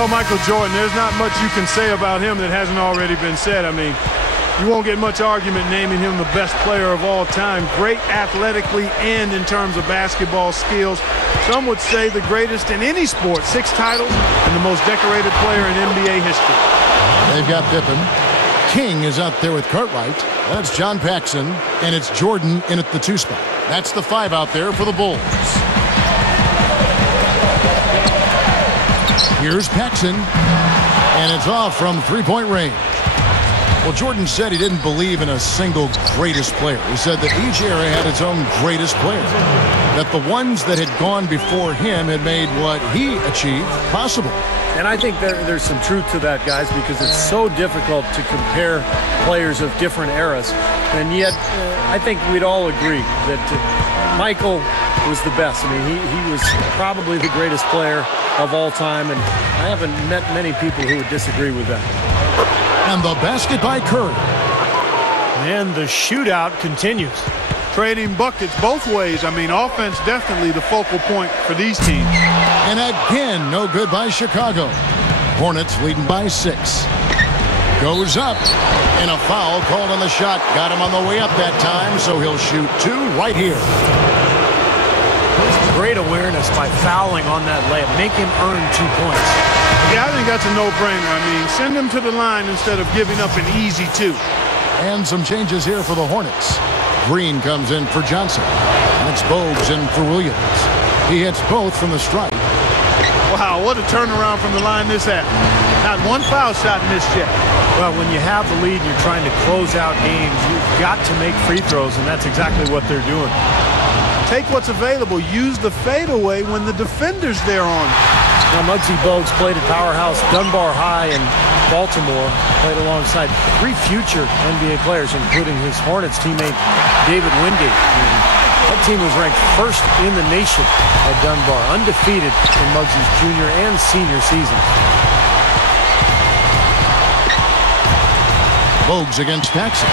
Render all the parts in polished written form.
Well, Michael Jordan, there's not much you can say about him that hasn't already been said. I mean, you won't get much argument naming him the best player of all time. Great athletically and in terms of basketball skills. Some would say the greatest in any sport. 6 titles and the most decorated player in NBA history. They've got Pippen. King is out there with Cartwright. That's John Paxson. And it's Jordan in at the 2 spot. That's the 5 out there for the Bulls. Here's Paxson. And it's off from 3-point range. Well, Jordan said he didn't believe in a single greatest player. He said that each era had its own greatest player. That the ones that had gone before him had made what he achieved possible. And I think there's some truth to that, guys, because it's so difficult to compare players of different eras. And yet, I think we'd all agree that Michael was the best. I mean, he was probably the greatest player of all time, and I haven't met many people who would disagree with that. And the basket by Curry. And the shootout continues. Trading buckets both ways. I mean, offense definitely the focal point for these teams. And again, no good by Chicago. Hornets leading by 6. Goes up. And a foul called on the shot. Got him on the way up that time, so he'll shoot 2 right here. Great awareness by fouling on that layup. Make him earn 2 points. Yeah, I think that's a no-brainer. I mean, send him to the line instead of giving up an easy 2. And some changes here for the Hornets. Green comes in for Johnson. And it's Bogues in for Williams. He hits both from the stripe. Wow, what a turnaround from the line this happened. Not one foul shot missed yet. Well, when you have the lead and you're trying to close out games, you've got to make free throws, and that's exactly what they're doing. Take what's available. Use the fadeaway when the defender's there on it. Now, Muggsy Bogues played at Powerhouse Dunbar High in Baltimore, played alongside 3 future NBA players, including his Hornets teammate David Wingate. And that team was ranked 1st in the nation at Dunbar, undefeated in Muggsy's junior and senior seasons. Bogues against Paxson.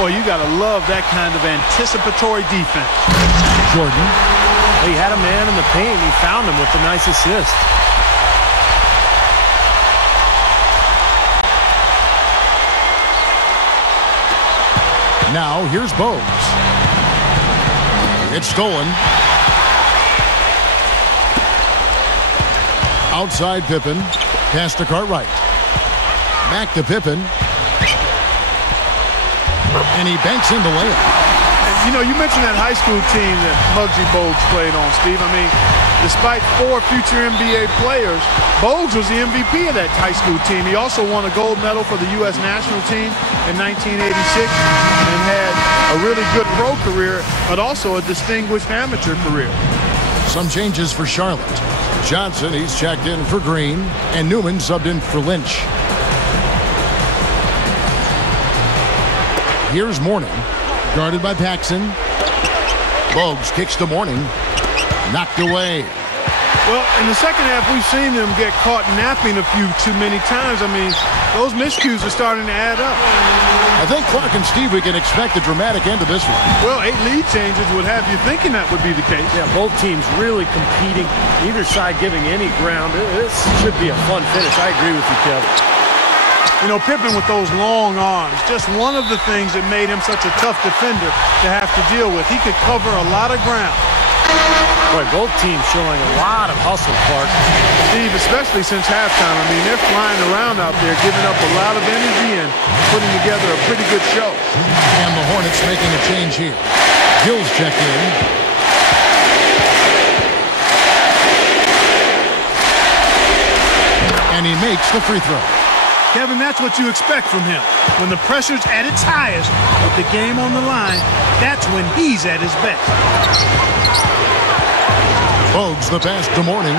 Boy, you got to love that kind of anticipatory defense. Jordan. He had a man in the paint. He found him with a nice assist. Now, here's Bogues. It's stolen. Outside Pippen. Pass to Cartwright. Back to Pippen. And he banks in the layup. You know, you mentioned that high school team that Muggsy Bogues played on, Steve. I mean, despite 4 future NBA players, Bogues was the MVP of that high school team. He also won a gold medal for the U.S. national team in 1986 and had a really good pro career, but also a distinguished amateur career. Some changes for Charlotte. Johnson, he's checked in for Green, and Newman subbed in for Lynch. Here's Mourning. Guarded by Paxson. Bogues kicks to Mourning. Knocked away. Well, in the second half, we've seen them get caught napping a few too many times. I mean, those miscues are starting to add up. I think, Clark and Steve, we can expect a dramatic end to this one. Well, 8 lead changes would have you thinking that would be the case. Yeah, both teams really competing, neither side giving any ground. This should be a fun finish. I agree with you, Kevin. You know, Pippen with those long arms, just one of the things that made him such a tough defender to have to deal with. He could cover a lot of ground. Boy, both teams showing a lot of hustle, Clark. Steve, especially since halftime. I mean, they're flying around out there, giving up a lot of energy and putting together a pretty good show. And the Hornets making a change here. Gill's checked in. And he makes the free throw. Kevin, that's what you expect from him. When the pressure's at its highest, with the game on the line, that's when he's at his best. Bogues the pass to Mourning.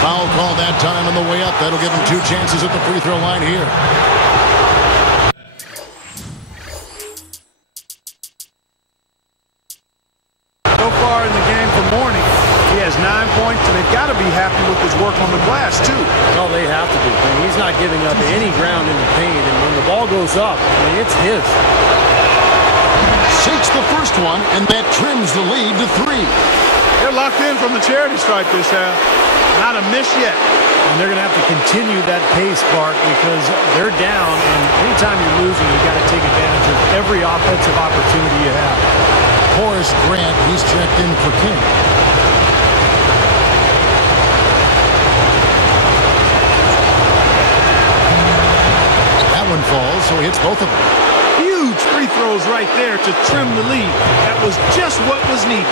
Foul call that time on the way up. That'll give him 2 chances at the free throw line here. So far in the game for Mourning, he has 9 points, and they've got to be happy with his work on the glass, too. Well, they have to be. I mean, he's not giving up any ground in the paint, and when the ball goes up, I mean, it's his. Sinks the first one, and that trims the lead to 3. They're locked in from the charity stripe this half. Not a miss yet. And they're going to have to continue that pace, Clark, because they're down, and anytime you're losing, you've got to take advantage of every offensive opportunity you have. Horace Grant, he's checked in for King. That one falls, so he hits both of them. Huge free throws right there to trim the lead. That was just what was needed.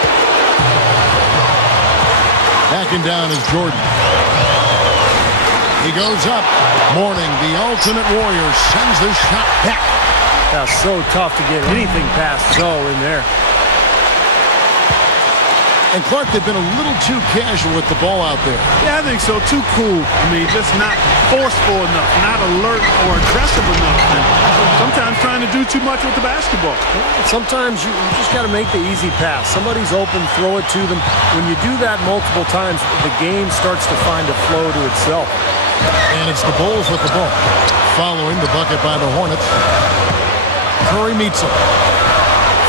Backing down is Jordan. He goes up. Mourning, the ultimate warrior, sends the shot back. That's so tough to get anything past Zoe in there. And Clark, they've been a little too casual with the ball out there. Yeah, I think so. Too cool. I mean, just not forceful enough, not alert or aggressive enough. And sometimes trying to do too much with the basketball. Sometimes you just got to make the easy pass. Somebody's open, throw it to them. When you do that multiple times, the game starts to find a flow to itself. And it's the Bulls with the ball. Following the bucket by the Hornets. Curry meets him.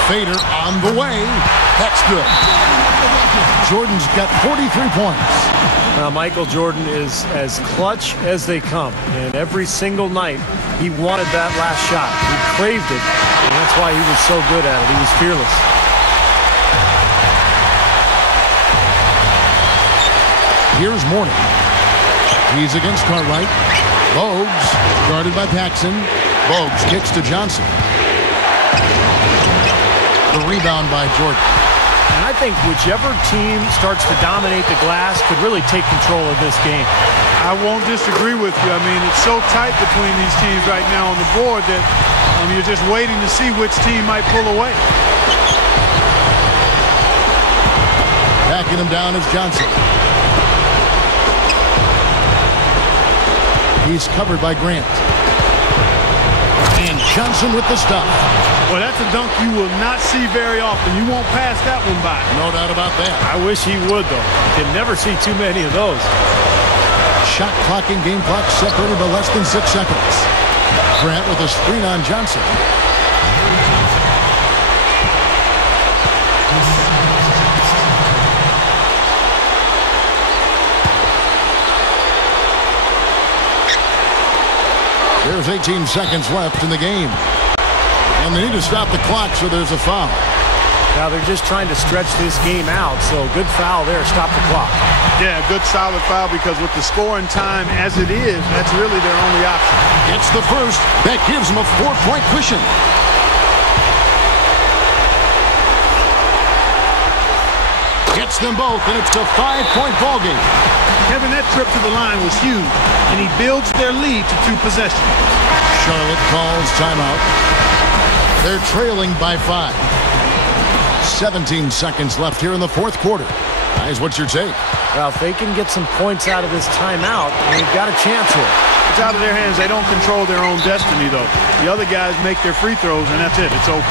Fader on the way. That's good. Jordan's got 43 points. Now, Michael Jordan is as clutch as they come. And every single night, he wanted that last shot. He craved it. And that's why he was so good at it. He was fearless. Here's Mourning. He's against Cartwright. Bogues, guarded by Paxson. Bogues kicks to Johnson. The rebound by Jordan. And I think whichever team starts to dominate the glass could really take control of this game. I won't disagree with you. I mean, it's so tight between these teams right now on the board that you're just waiting to see which team might pull away. Backing him down is Johnson. He's covered by Grant. And Johnson with the stop. Well, that's a dunk you will not see very often. You won't pass that one by. No doubt about that. I wish he would, though. You can never see too many of those. Shot clock and game clock separated by less than 6 seconds. Grant with a screen on Johnson. There's 18 seconds left in the game. And they need to stop the clock, so there's a foul. Now they're just trying to stretch this game out, so good foul there. Stop the clock. Yeah, good solid foul because with the scoring time as it is, that's really their only option. It's the first. That gives them a 4-point cushion. Gets them both, and it's a 5-point ball game. Kevin, that trip to the line was huge, and he builds their lead to 2 possessions. Charlotte calls timeout. They're trailing by 5. 17 seconds left here in the fourth quarter. Guys, what's your take? Well, if they can get some points out of this timeout, they've got a chance here. It's out of their hands. They don't control their own destiny, though. The other guys make their free throws, and that's it. It's over.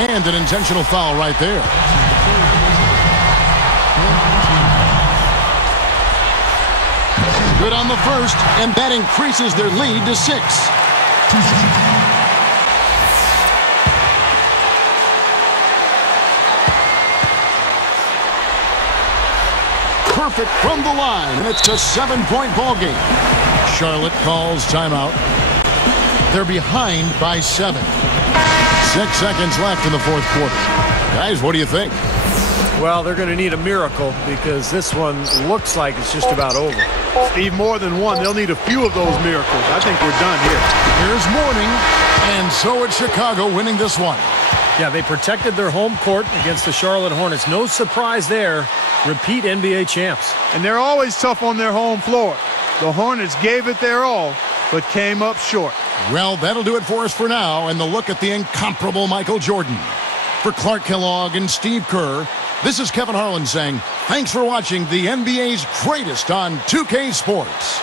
And an intentional foul right there. Good on the first, and that increases their lead to 6. Perfect from the line, and it's a 7-point ball game. Charlotte calls timeout. They're behind by 7. 6 seconds left in the fourth quarter. Guys, what do you think? Well, they're going to need a miracle because this one looks like it's just about over. Steve, more than one. They'll need a few of those miracles. I think we're done here. Here's Mourning, and so it's Chicago winning this one. Yeah, they protected their home court against the Charlotte Hornets. No surprise there. Repeat NBA champs. And they're always tough on their home floor. The Hornets gave it their all, but came up short. Well, that'll do it for us for now, and the look at the incomparable Michael Jordan. For Clark Kellogg and Steve Kerr, this is Kevin Harlan saying, thanks for watching the NBA's greatest on 2K Sports.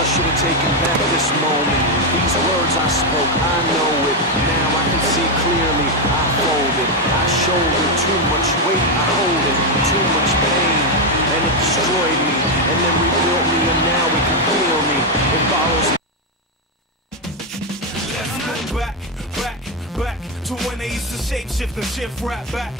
I should have taken back this moment. These words I spoke, I know it. Now I can see clearly. I folded, I shouldered too much weight. I hold it, too much pain, and it destroyed me. And then rebuilt me, and now it can feel me. It follows me. Let's go back to when they used to shape shift and shift right back.